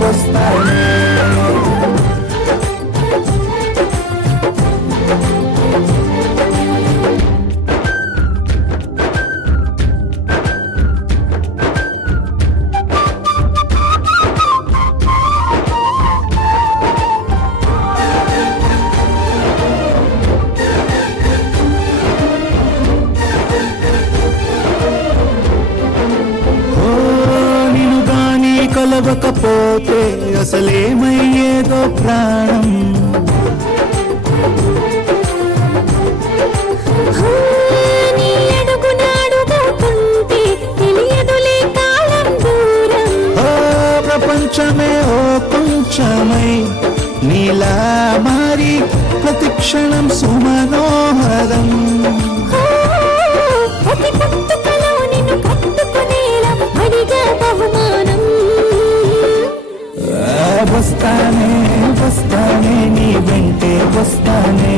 వస్తానే. కలవకపోతే అసలేమయ్యేదో ప్రాణం. నీ అడుగునాడుగుతుంటే తెలియదులే కాలం దూరం. ప్రపంచమే ఓ కొంచెమై నీలా మారి ప్రతిక్షణం సుమనోహరం. ప్రతి పుట్టుకలో నిన్ను కట్టుకునేలా అడిగా బహుమానం. వస్తానే వస్తానే నీ వెంటే వస్తానే.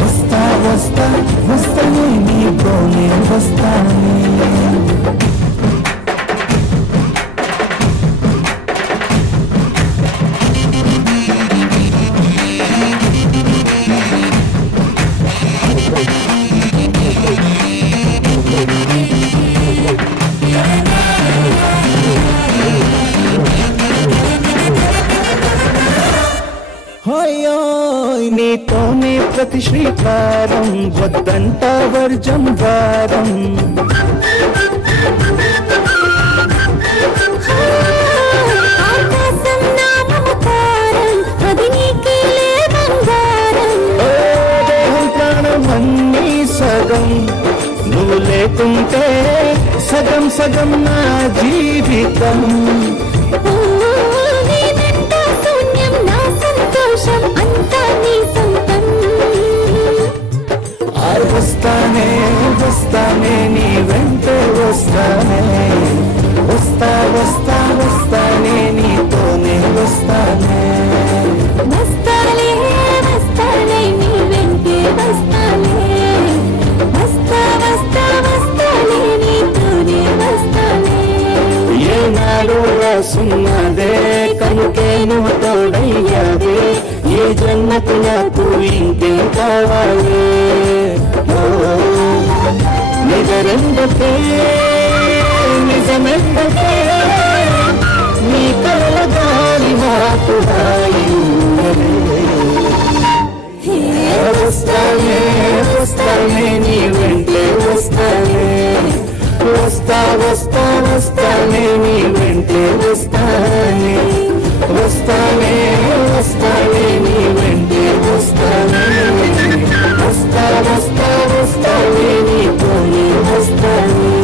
వస్తా వస్తా వస్తానే నీతోనే వస్తానే. నీతోనే ప్రతి శ్రీకారం వద్దంట వర్జం వారం. ఆకాశం నా మమకారం అది నీకేలే బంగారం. దేహం ప్రాణం అన్నీ సగం నువ్వు లేకుంటే సగం సగం నా జీవితం. వస్తానే వస్తానే నీ వెంట వస్తానే. వస్తా వస్తా వస్తానే నీతోనే వస్తానే. వస్తాలే వస్తాలే నీ వెంటే వస్తాలే. వస్తా వస్తా వస్తాలే నీతోనే వస్తాలే. ఏనాడు రాసున్నదే కనుకే నువ్వు తోడయ్యావే. ఏ జన్మకు నాకు ఇంకేం కావాలి. నిజరెందుకే నిజమెందుకే నీ కళ్ళ గాలి మాకు వస్తానే వస్తానే నీ వెంటే వస్తానే. వస్తా వస్తా వస్తానే నీ వెంటే వస్తానే. వస్తానే వస్తానే నీ వెంటే వస్తానే. వస్తా వస్తా వస్తానే నీతోనే వస్తానే.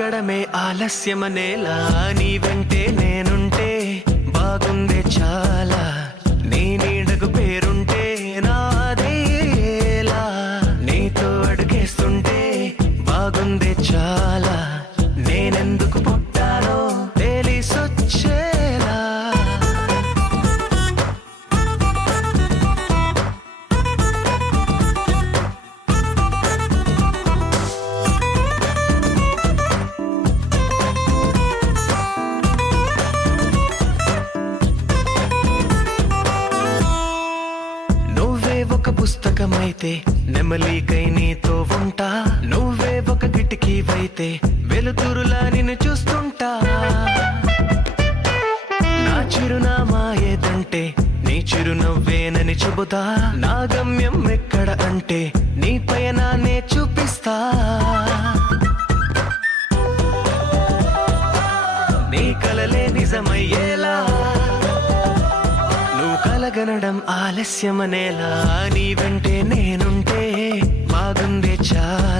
ఆగడమే ఆలస్యమనేలా నీ వెంటే నేనుంటే బాగుందే చాలా నీ నీడకు పేరుంటే నాదేలా నీతో అడుగేస్తుంటే బాగుందే చాలా నేనెందుకు పుట్టానో తెలిసొచ్చేలా నువ్వే ఒక పుస్తకమైతే నెమలికై నీతో ఉంటా నువ్వే ఒక కిటికీవైతే వెలుతురులా నిన్ను చూస్తుంటా నా చిరునామా ఏదంటే నీ చిరునవ్వేనని చెబుతా నా గమ్యం ఎక్కడ అంటే నీ పయనాన్నే చూపిస్తా నీ కలలే నిజమయ్యేలా నువ్వు కలగనడం ఆలస్యమనేలా నీ వెంటే నేనుంటే బాగుందే చాలా